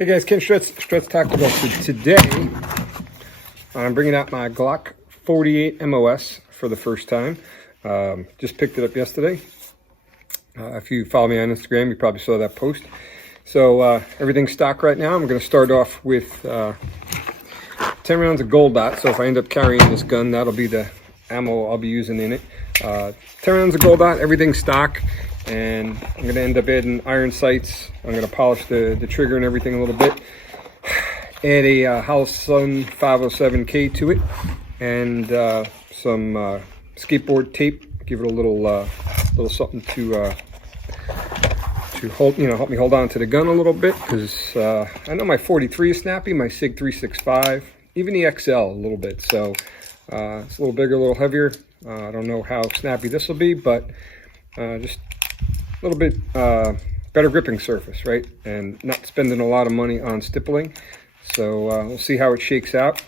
Hey guys, Ken Stretz Tactical. Today, I'm bringing out my Glock 48 MOS for the first time. Just picked it up yesterday. If you follow me on Instagram, you probably saw that post. So everything's stock right now. I'm going to start off with 10 rounds of gold dot. So if I end up carrying this gun, that'll be the ammo I'll be using in it. 10 rounds of gold dot, everything's stock. And I'm going to end up adding iron sights. I'm going to polish the trigger and everything a little bit. Add a Holosun 507K to it. And some skateboard tape. Give it a little something to hold, help me hold on to the gun a little bit. Because I know my 43 is snappy, my SIG 365, even the XL a little bit. So it's a little bigger, a little heavier. I don't know how snappy this will be, but just a little bit better gripping surface, right? And not spending a lot of money on stippling. So we'll see how it shakes out.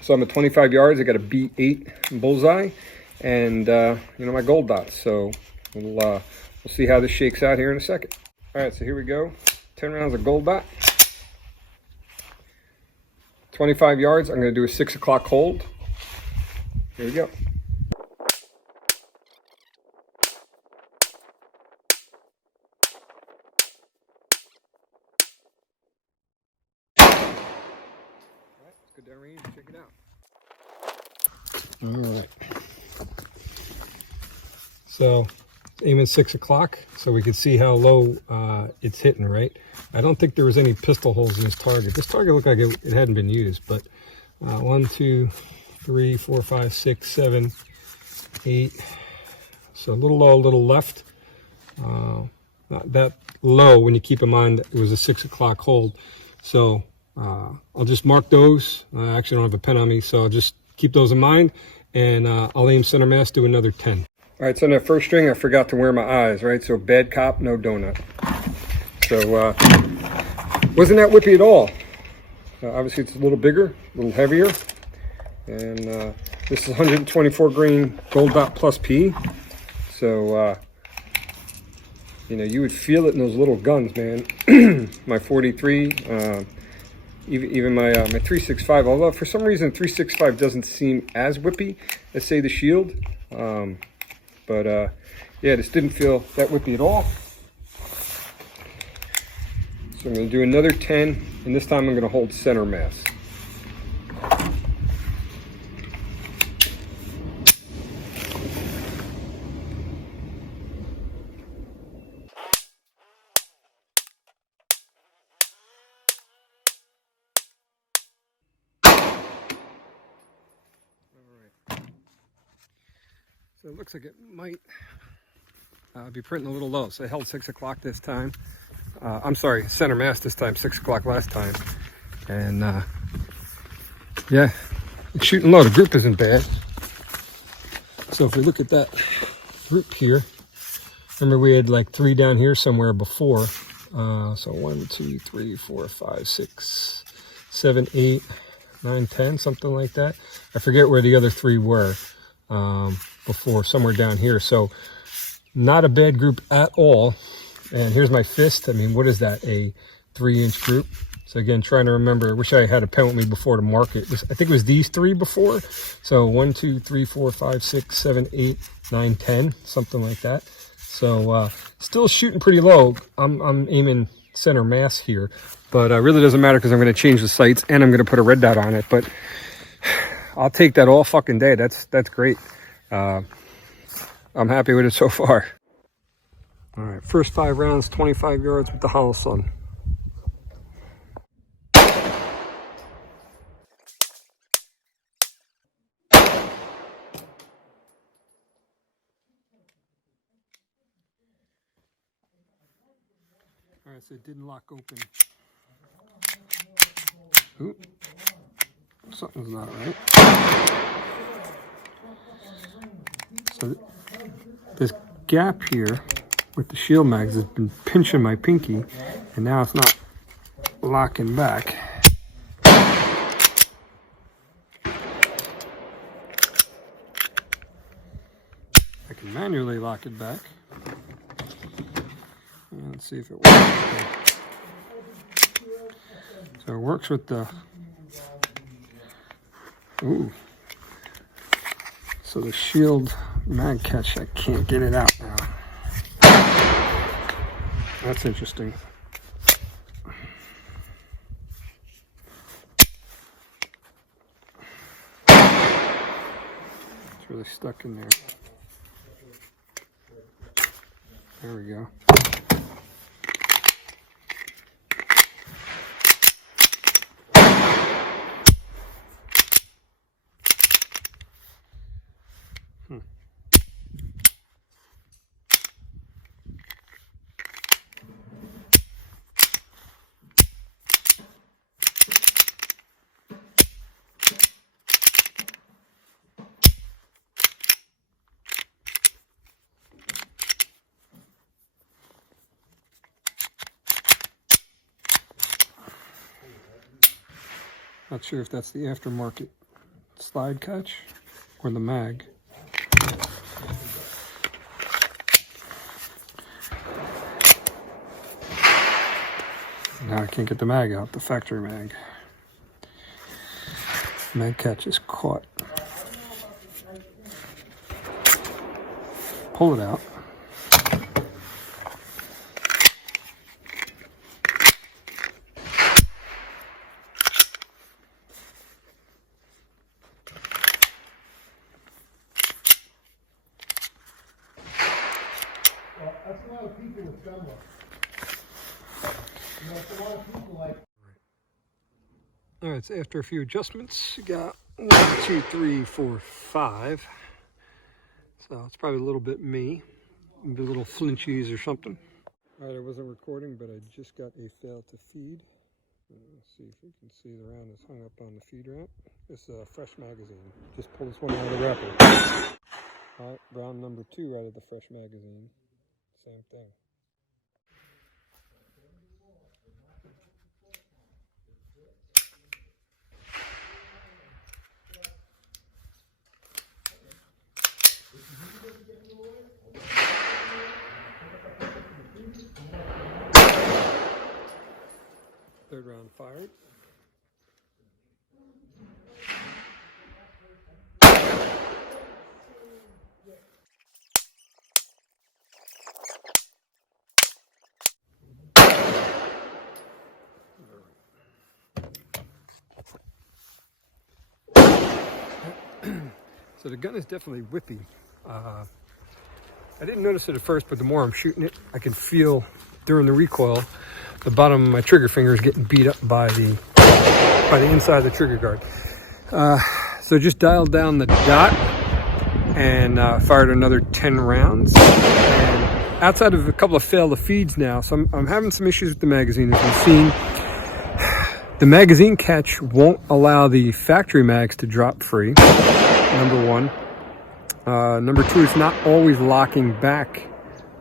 So I'm at 25 yards. I got a B8 bullseye and my gold dots. So we'll see how this shakes out here in a second. All right, so here we go. 10 rounds of gold dot. 25 yards. I'm going to do a 6 o'clock hold. Here we go. Good down range, check it out. All right. So aiming 6 o'clock so we can see how low it's hitting, right? I don't think there was any pistol holes in this target. This target looked like it hadn't been used, but 1, 2, 3, 4, 5, 6, 7, 8. So a little low, a little left. Not that low when you keep in mind it was a 6 o'clock hold. So I'll just mark those. I actually don't have a pen on me, so I'll just keep those in mind, and I'll aim center mass, do another 10. All right, so on that first string, I forgot to wear my eyes, right? So bad cop, no donut. So wasn't that whippy at all. Obviously, it's a little bigger, a little heavier, and this is 124 grain gold dot plus P. So you would feel it in those little guns, man. My 43. Even my 365, although for some reason 365 doesn't seem as whippy as, say, the Shield. Yeah, this didn't feel that whippy at all. So I'm going to do another 10, and this time I'm going to hold center mass. So it looks like it might be printing a little low. So I held 6 o'clock this time. I'm sorry, center mass this time, 6 o'clock last time. And yeah, it's shooting low. The group isn't bad. So if we look at that group here, remember we had like 3 down here somewhere before. So 1, 2, 3, 4, 5, 6, 7, 8, 9, 10, something like that. I forget where the other 3 were. Before, somewhere down here. So not a bad group at all. And here's my fist. I mean, what is that, a 3-inch group? So again, trying to remember, I wish I had a pen with me before to mark it. I think it was these 3 before. So 1, 2, 3, 4, 5, 6, 7, 8, 9, 10, something like that. So still shooting pretty low. I'm aiming center mass here, but it really doesn't matter because I'm going to change the sights and I'm going to put a red dot on it. But I'll take that all fucking day. That's great. I'm happy with it so far. All right, first 5 rounds, 25 yards with the Holoson. All right, so it didn't lock open. Ooh, something's not right. So this gap here with the shield mags has been pinching my pinky, and now it's not locking back. I can manually lock it back. Let's see if it works. So it works with the, ooh. So the Shield mag catch, I can't get it out now. That's interesting. It's really stuck in there. There we go. Not sure if that's the aftermarket slide catch or the mag. Now I can't get the mag out, the factory mag. Mag catch is caught. Pull it out. Well, that's a lot of people with gun luck. You know, it's a lot of people like. All right, so after a few adjustments, you got 1, 2, 3, 4, 5. So it's probably a little bit me, maybe a little flinchies or something. All right, I wasn't recording, but I just got a fail to feed. Let's see if you can see the round is hung up on the feed ramp. It's a fresh magazine. Just pull this one out of the wrapper. All right, round number 2 out of the fresh magazine. Same thing. Third round fired. So the gun is definitely whippy. I didn't notice it at first, but the more I'm shooting it, I can feel during the recoil the bottom of my trigger finger is getting beat up by the inside of the trigger guard. So just dialed down the dot and fired another 10 rounds. And outside of a couple of fail to feeds now, so I'm having some issues with the magazine. As you've seen, the magazine catch won't allow the factory mags to drop free, number 1. Number 2, it's not always locking back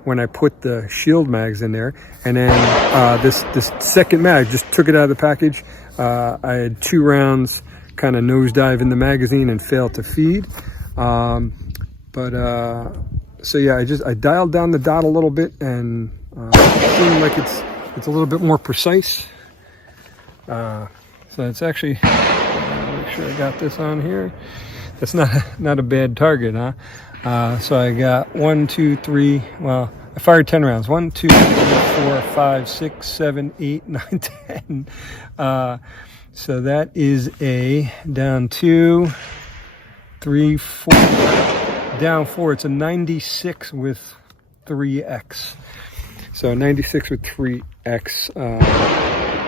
when I put the Shield mags in there. And then this second mag, just took it out of the package. I had 2 rounds kind of nosedive in the magazine and failed to feed. So yeah, I dialed down the dot a little bit and seemed like it's a little bit more precise. So it's actually, make sure I got this on here. That's not a bad target, huh? So I got 1, 2, 3, well, I fired 10 rounds. 1, 2, 3, 4, 5, 6, 7, 8, 9, 10. So that is a down 2, 3, 4, down 4. It's a 96 with 3X. So 96 with 3X.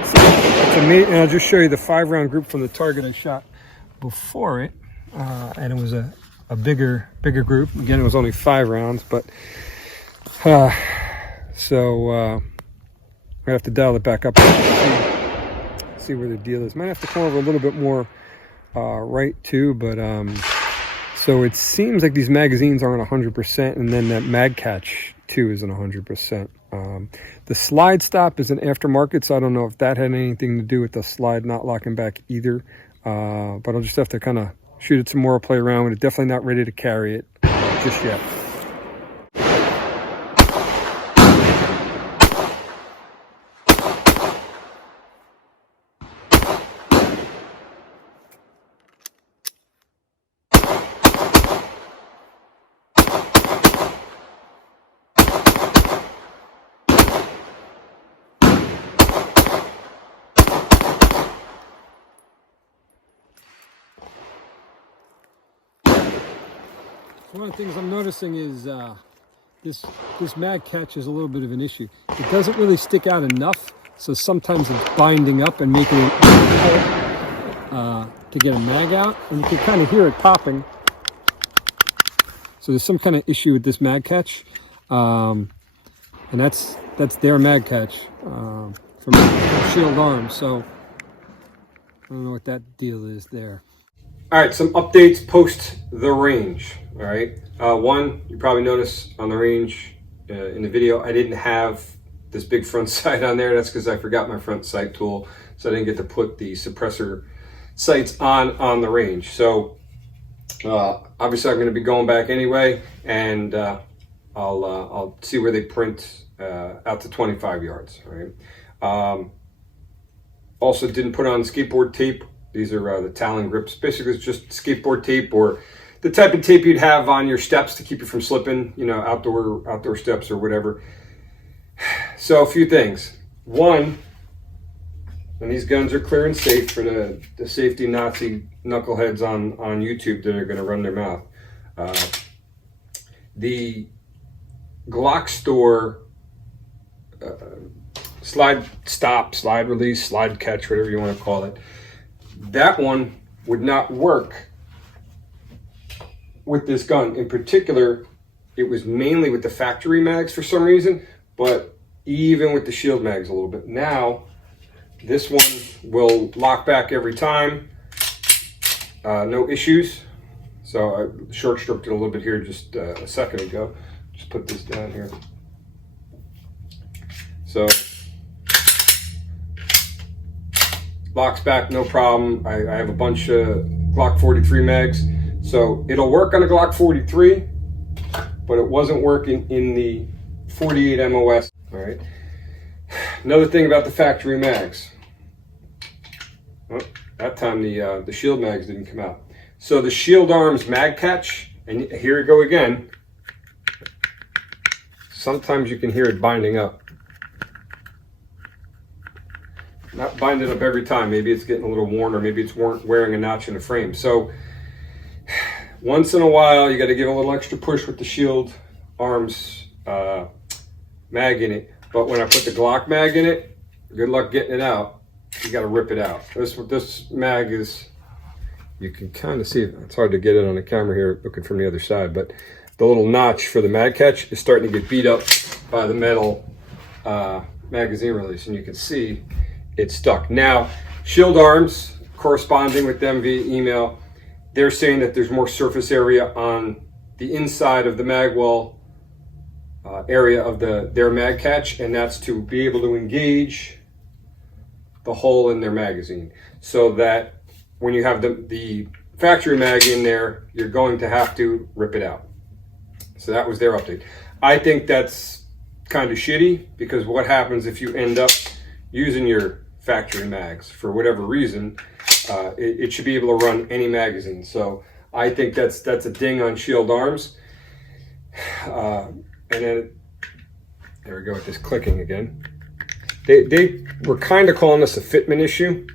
It's amazing. And I'll just show you the 5-round group from the target I shot before it. And it was a bigger group. Again, it was only 5 rounds, but so I have to dial it back up and see where the deal is. Might have to come over a little bit more right too, but so it seems like these magazines aren't 100%, and then that mag catch too isn't 100%. The slide stop is an aftermarket, so I don't know if that had anything to do with the slide not locking back either. But I'll just have to kind of shoot it some more, play around with it. Definitely not ready to carry it just yet. One of the things I'm noticing is this mag catch is a little bit of an issue. It doesn't really stick out enough, so sometimes it's binding up and making it difficult to get a mag out, and you can kind of hear it popping. So there's some kind of issue with this mag catch, and that's their mag catch from Shield Arms. So I don't know what that deal is there. All right, some updates post the range. All right, one, you probably noticed on the range in the video, I didn't have this big front sight on there. That's because I forgot my front sight tool, so I didn't get to put the suppressor sights on the range. So obviously I'm going to be going back anyway, and I'll see where they print out to 25 yards. All right. Also didn't put on skateboard tape. These are the Talon grips. Basically, it's just skateboard tape, or the type of tape you'd have on your steps to keep you from slipping, you know, outdoor steps or whatever. So a few things. One, and these guns are clear and safe for the safety Nazi knuckleheads on YouTube that are going to run their mouth. The Glock store slide stop, slide release, slide catch, whatever you want to call it, that one would not work with this gun. In particular, it was mainly with the factory mags for some reason, but even with the Shield mags a little bit. Now, this one will lock back every time, no issues. So I short stroked it a little bit here just a second ago. Just put this down here. So locks back, no problem. I have a bunch of Glock 43 mags, so it'll work on a Glock 43, but it wasn't working in the 48 MOS. All right. Another thing about the factory mags. Well, that time the Shield mags didn't come out. So the Shield Arms mag catch, and here we go again. Sometimes you can hear it binding up. Not binding up every time. Maybe it's getting a little worn, or maybe it's wearing a notch in the frame. So once in a while, you got to give a little extra push with the Shield Arms mag in it. But when I put the Glock mag in it, good luck getting it out. You got to rip it out. This mag is, you can kind of see it. It's hard to get it on the camera here looking from the other side, but the little notch for the mag catch is starting to get beat up by the metal magazine release, and you can see it's stuck. Now, Shield Arms, corresponding with them via email, they're saying that there's more surface area on the inside of the mag wall area of their mag catch, and that's to be able to engage the hole in their magazine, so that when you have the factory mag in there, you're going to have to rip it out. So that was their update. I think that's kind of shitty, because what happens if you end up using your factory mags for whatever reason? It should be able to run any magazine. So I think that's a ding on Shield Arms. And then there we go with this clicking again. They were kind of calling this a fitment issue.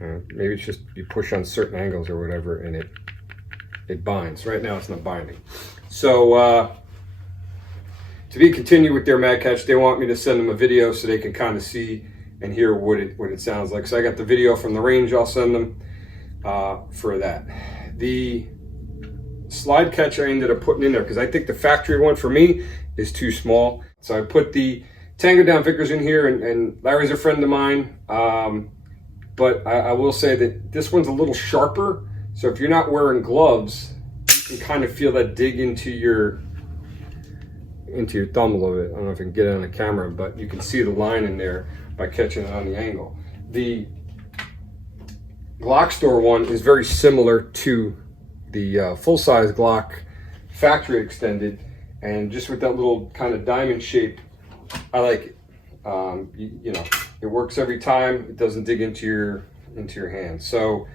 Maybe it's just you push on certain angles or whatever, and it binds. Right now it's not binding. So to be continued with their mag catch, they want me to send them a video so they can kind of see and hear what it sounds like. So I got the video from the range. I'll send them for that. The slide catch I ended up putting in there because I think the factory one for me is too small. So I put the Tango Down Vickers in here, and Larry's a friend of mine. But I will say that this one's a little sharper. So if you're not wearing gloves, you can kind of feel that dig into your thumb a little bit. I don't know if I can get it on the camera, but you can see the line in there by catching it on the angle. The Glock store one is very similar to the full-size Glock factory extended, and just with that little kind of diamond shape, I like it. You know, it works every time. It doesn't dig into your hand. So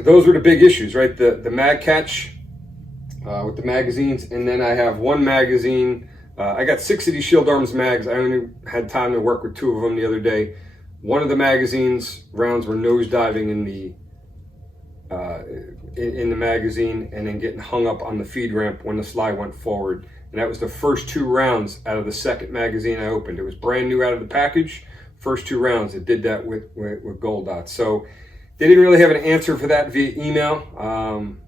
those were the big issues, right? The mag catch with the magazines, and then I have one magazine. I got 6 of these Shield Arms mags. I only had time to work with 2 of them the other day. One of the magazines rounds were nosediving in the in the magazine and then getting hung up on the feed ramp when the slide went forward. And that was the first 2 rounds out of the second magazine I opened. It was brand new out of the package. First 2 rounds, it did that with gold dots. So they didn't really have an answer for that via email.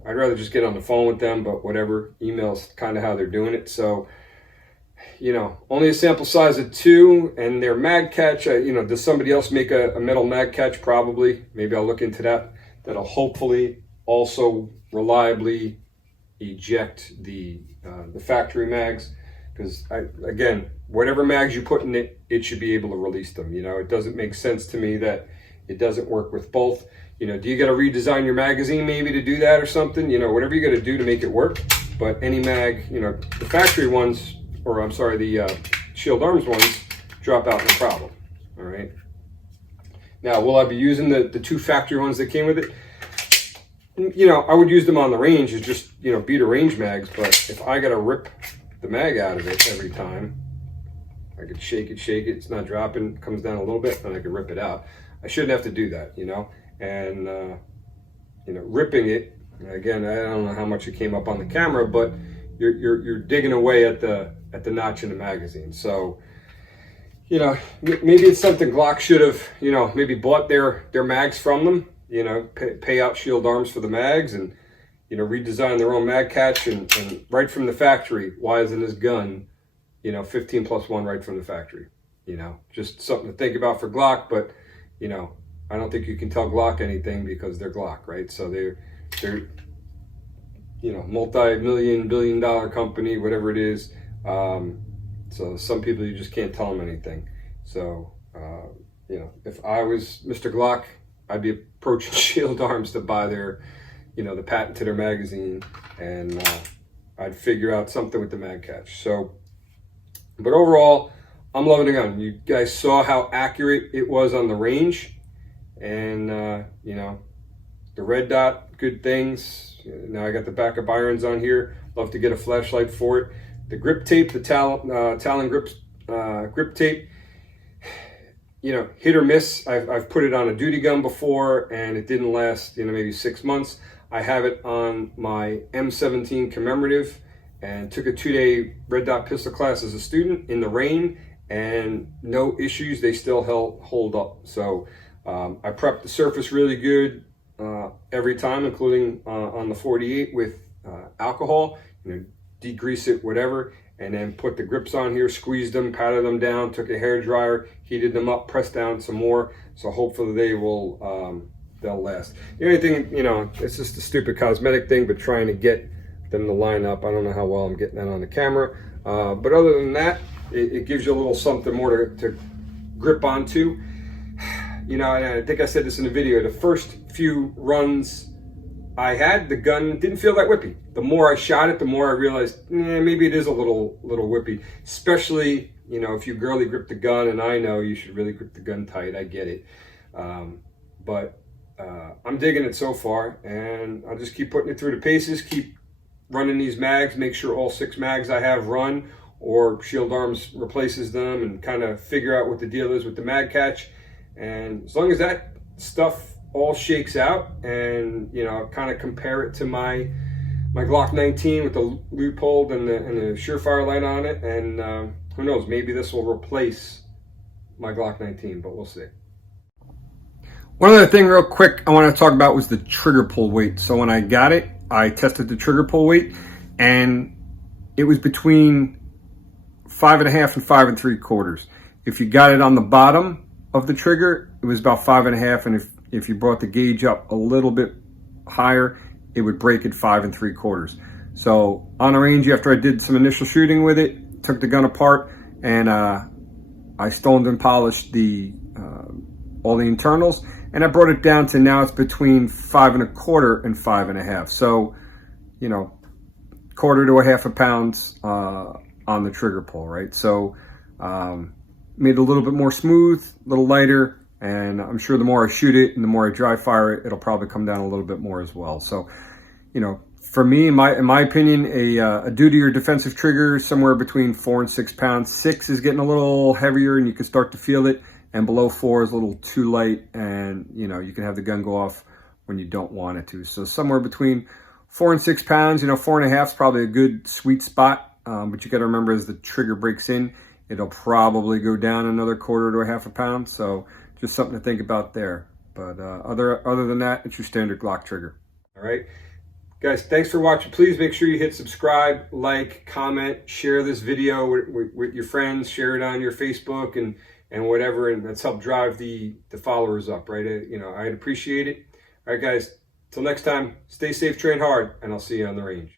I'd rather just get on the phone with them, but whatever, email's kind of how they're doing it. So, you know, only a sample size of 2, and their mag catch, you know, does somebody else make a metal mag catch? Probably. Maybe I'll look into that. That'll hopefully also reliably eject the factory mags, because again, whatever mags you put in it, it should be able to release them. You know, it doesn't make sense to me that it doesn't work with both. You know, do you got to redesign your magazine maybe to do that or something? You know, whatever you got to do to make it work. But any mag, you know, the factory ones, or I'm sorry, the Shield Arms ones, drop out no problem. All right. Now, will I be using the 2 factory ones that came with it? You know, I would use them on the range as just, you know, beat a range mags. But if I got to rip the mag out of it every time, I could shake it, it's not dropping, comes down a little bit, and I could rip it out. I shouldn't have to do that, you know. And you know, ripping it again, I don't know how much it came up on the camera, but you're digging away at the notch in the magazine. So, you know, maybe it's something Glock should have, you know, maybe bought their mags from them, you know, pay out Shield Arms for the mags, and, you know, redesign their own mag catch, and right from the factory. Why isn't this gun, you know, 15+1 right from the factory? You know, just something to think about for Glock. But, you know, I don't think you can tell Glock anything because they're Glock, right? So they're you know, multi-billion company, whatever it is. So some people, you just can't tell them anything. So, you know, if I was Mr. Glock, I'd be approaching Shield Arms to buy their, you know, the patent to their magazine, and I'd figure out something with the mag catch. So, but overall, I'm loving the gun. You guys saw how accurate it was on the range, and you know, the red dot, good things. Now I got the backup irons on here. Love to get a flashlight for it. The grip tape, the Talon grip tape, you know, hit or miss. I've put it on a duty gun before, and it didn't last, you know, maybe 6 months. I have it on my M17 commemorative, and took a 2-day red dot pistol class as a student in the rain, and no issues. They still hold up. So I prepped the surface really good every time, including on the 48 with alcohol. You know, degrease it, whatever, and then put the grips on here, squeezed them, patted them down, took a hair dryer, heated them up, pressed down some more. So hopefully they will they'll last. The only thing, you know, it's just a stupid cosmetic thing, but trying to get them to line up. I don't know how well I'm getting that on the camera, but other than that, it gives you a little something more to grip onto. You know, and I think I said this in the video, the first few runs I had, the gun didn't feel that whippy. The more I shot it, the more I realized, maybe it is a little whippy. Especially, you know, if you girly grip the gun, and I know you should really grip the gun tight, I get it. But I'm digging it so far, and I'll just keep putting it through the paces, keep running these mags, make sure all 6 mags I have run, or Shield Arms replaces them, and kind of figure out what the deal is with the mag catch. And as long as that stuff all shakes out, and, you know, kind of compare it to my Glock 19 with the loophole and the Surefire light on it, and who knows, maybe this will replace my Glock 19, but we'll see. One other thing real quick I want to talk about was the trigger pull weight. So when I got it, I tested the trigger pull weight, and it was between 5.5 and 5 3/4. If you got it on the bottom of the trigger, it was about 5.5, and if you brought the gauge up a little bit higher, it would break at 5 3/4. So on the range, after I did some initial shooting with it, took the gun apart, and I stoned and polished all the internals, and I brought it down to now it's between 5 1/4 and 5.5. So, you know, 1/4 to 1/2 pounds on the trigger pull, right? So made it a little bit more smooth, a little lighter, and I'm sure the more I shoot it and the more I dry fire it, it'll probably come down a little bit more as well. So, you know, for me, in my opinion, a duty or defensive trigger somewhere between 4 and 6 pounds. 6 is getting a little heavier, and you can start to feel it, and below 4 is a little too light, and, you know, you can have the gun go off when you don't want it to. So somewhere between 4 and 6 pounds, 4.5 is probably a good sweet spot. But you got to remember, as the trigger breaks in, it'll probably go down another 1/4 to 1/2 pound. So just something to think about there. But other than that, it's your standard Glock trigger. All right, guys, thanks for watching. Please make sure you hit subscribe, like, comment, share this video with your friends, share it on your Facebook and whatever, and let's help drive the followers up, right? I'd appreciate it. All right, guys, till next time, stay safe, train hard, and I'll see you on the range.